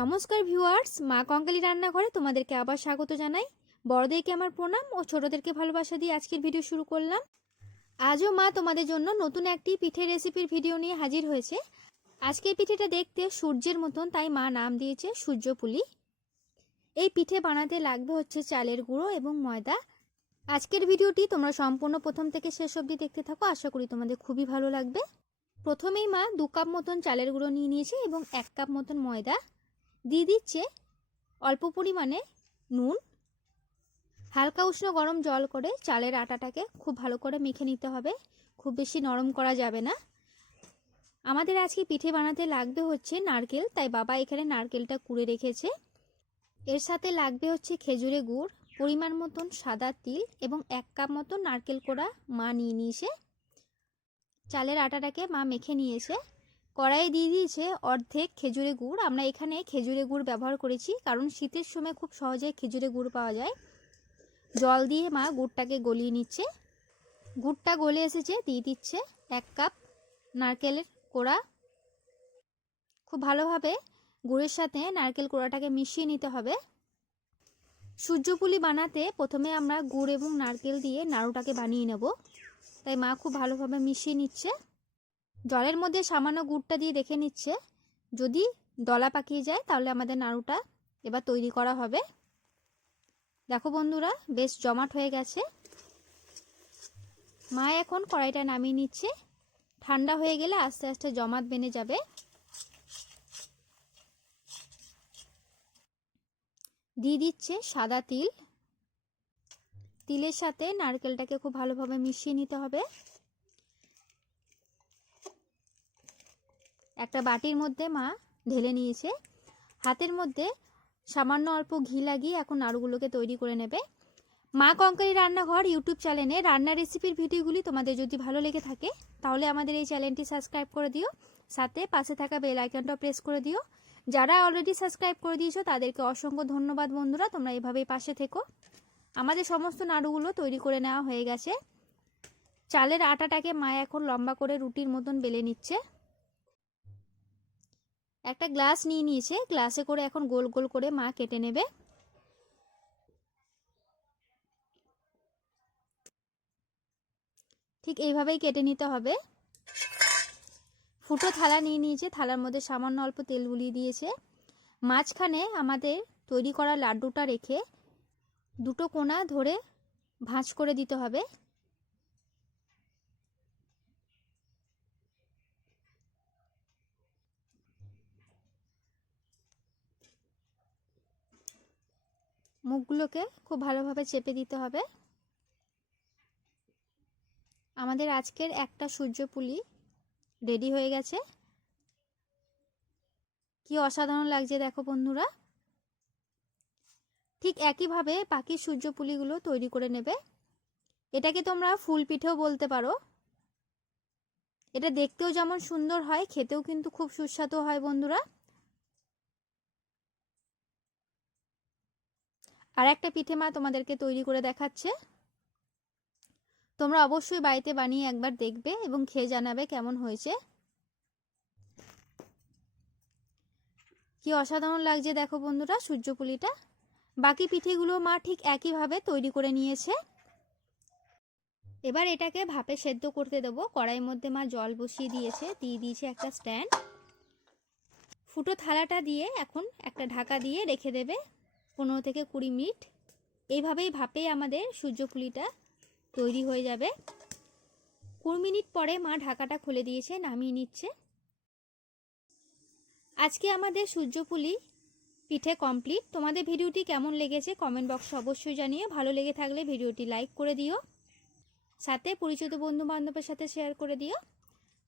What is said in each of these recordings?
নমস্কার ভিউয়ার্স, মা কঙ্কালি রান্নাঘরে তোমাদেরকে আবার স্বাগত জানাই। বড়দেরকে আমার প্রণাম ও ছোটদেরকে ভালোবাসা দিয়ে আজকের ভিডিও শুরু করলাম। আজও মা তোমাদের জন্য নতুন একটি পিঠের রেসিপির ভিডিও নিয়ে হাজির হয়েছে। আজকের পিঠেটা দেখতে সূর্যের মতন, তাই মা নাম দিয়েছে সূর্যপুলি। এই পিঠে বানাতে লাগবে হচ্ছে চালের গুঁড়ো এবং ময়দা। আজকের ভিডিওটি তোমরা সম্পূর্ণ প্রথম থেকে শেষ অবধি দেখতে থাকো, আশা করি তোমাদের খুবই ভালো লাগবে। প্রথমেই মা দু কাপ মতন চালের গুঁড়ো নিয়ে নিয়েছে এবং এক কাপ মতন ময়দা। দিয়ে দিচ্ছে অল্প পরিমাণে নুন, হালকা উষ্ণ গরম জল করে চালের আটাটাকে খুব ভালো করে মেখে নিতে হবে। খুব বেশি নরম করা যাবে না। আমাদের আজকে পিঠে বানাতে লাগবে হচ্ছে নারকেল, তাই বাবা এখানে নারকেলটা কুড়ে রেখেছে। এর সাথে লাগবে হচ্ছে খেজুরে গুড়, পরিমাণ মতন সাদা তিল এবং এক কাপ মতন নারকেল কোড়া মা নিয়ে নিয়েছে। চালের আটাটাকে মা মেখে নিয়েছে। কড়াইয়ে দিয়ে দিয়েছে অর্ধেক খেজুরে গুড়। আমরা এখানে খেজুরে গুড় ব্যবহার করেছি, কারণ শীতের সময় খুব সহজে খেজুরে গুড় পাওয়া যায়। জল দিয়ে মা গুড়টাকে গলিয়ে নিচ্ছে। গুড়টা গলে এসেছে, দিয়ে দিচ্ছে এক কাপ নারকেলের কোড়া। খুব ভালোভাবে গুড়ের সাথে নারকেল কোড়াটাকে মিশিয়ে নিতে হবে। সূর্যপুলি বানাতে প্রথমে আমরা গুড় এবং নারকেল দিয়ে নাড়ুটাকে বানিয়ে নেব। তাই মা খুব ভালোভাবে মিশিয়ে নিচ্ছে। জলের মধ্যে সামান্য গুড়টা দিয়ে দেখে নিচ্ছে। যদি দলা পাকিয়ে যায়, তাহলে আমাদের নাড়ুটা এবার তৈরি করা হবে। দেখো বন্ধুরা, বেশ জমাট হয়ে গেছে। মা এখন কড়াইটা নামিয়ে নিচ্ছে। ঠান্ডা হয়ে গেলে আস্তে আস্তে জমাট বেনে যাবে। দিয়ে দিচ্ছে সাদা তিল। তিলের সাথে নারকেলটাকে খুব ভালোভাবে মিশিয়ে নিতে হবে। একটা বাটির মধ্যে মা ঢেলে নিয়েছে। হাতের মধ্যে সামান্য অল্প ঘি লাগিয়ে এখন নাড়ুগুলোকে তৈরি করে নেবে। মা কঙ্কারি রান্নাঘর ইউটিউব চ্যানেলে রান্নার রেসিপির ভিডিওগুলি তোমাদের যদি ভালো লেগে থাকে, তাহলে আমাদের এই চ্যানেলটি সাবস্ক্রাইব করে দিও। সাথে পাশে থাকা বেল আইকনটা প্রেস করে দিও। যারা অলরেডি সাবস্ক্রাইব করে দিয়েছ, তাদেরকে অসংখ্য ধন্যবাদ বন্ধুরা। তোমরা এভাবেই পাশে থেকো। আমাদের সমস্ত নাড়ুগুলো তৈরি করে নেওয়া হয়ে গেছে। চালের আটাটাকে মা এখন লম্বা করে রুটির মতন বেলে নিচ্ছে। একটা গ্লাস নিয়ে নিয়েছে, গ্লাসে করে এখন গোল গোল করে মা কেটে নেবে। ঠিক এইভাবেই কেটে নিতে হবে। ফুটো থালা নিয়ে নিয়েছে, থালার মধ্যে সামান্য অল্প তেল গুলিয়ে দিয়েছে। মাঝখানে আমাদের তৈরি করা লাড্ডুটা রেখে দুটো কোনা ধরে ভাঁজ করে দিতে হবে। মুখগুলোকে খুব ভালোভাবে চেপে দিতে হবে। আমাদের আজকের একটা সূর্যপুলি রেডি হয়ে গেছে। কি অসাধারণ লাগছে দেখো বন্ধুরা। ঠিক একইভাবে বাকি সূর্যপুলিগুলো তৈরি করে নেবে। এটাকে তোমরা ফুল পিঠেও বলতে পারো। এটা দেখতেও যেমন সুন্দর হয়, খেতেও কিন্তু খুব সুস্বাদু হয় বন্ধুরা। আর একটা পিঠে মা তোমাদেরকে তৈরি করে দেখাচ্ছে। তোমরা অবশ্যই বাড়িতে বানিয়ে একবার দেখবে এবং খেয়ে জানাবে কেমন হয়েছে। কি অসাধারণ লাগছে দেখো বন্ধুরা সূর্যপুলিটা। বাকি পিঠেগুলো মা ঠিক একইভাবে তৈরি করে নিয়েছে। এবার এটাকে ভাপে সেদ্ধ করতে দেবো। কড়াইয়ের মধ্যে মা জল বসিয়ে দিয়েছে, দিয়ে দিয়েছে একটা স্ট্যান্ড। ফুটো থালাটা দিয়ে এখন একটা ঢাকা দিয়ে রেখে দেবে। পনেরো থেকে কুড়ি মিনিট। এইভাবেই ভাপেই আমাদের সূর্যপুলিটা তৈরি হয়ে যাবে। কুড়ি মিনিট পরে মা ঢাকাটা খুলে দিয়েছে, নামিয়ে নিচ্ছে। আজকে আমাদের সূর্যপুলি পিঠে কমপ্লিট। তোমাদের ভিডিওটি কেমন লেগেছে কমেন্ট বক্সে অবশ্যই জানিও। ভালো লেগে থাকলে ভিডিওটি লাইক করে দিও। সাথে পরিচিত বন্ধু বান্ধবের সাথে শেয়ার করে দিও।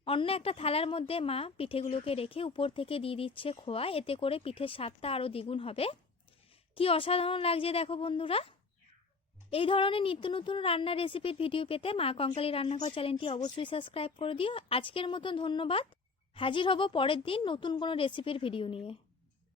অন্য একটা থালার মধ্যে মা পিঠেগুলোকে রেখে উপর থেকে দিয়ে দিচ্ছে খোয়া। এতে করে পিঠের স্বাদটা আরও দ্বিগুণ হবে। কি অসাধারণ লাগছে দেখো বন্ধুরা। এই ধরনের নিত্য নতুন রান্নার রেসিপির ভিডিও পেতে মা কঙ্কালী রান্নাঘর চ্যানেলটি অবশ্যই সাবস্ক্রাইব করে দিও। আজকের মতন ধন্যবাদ। হাজির হব পরের দিন নতুন কোনো রেসিপির ভিডিও নিয়ে।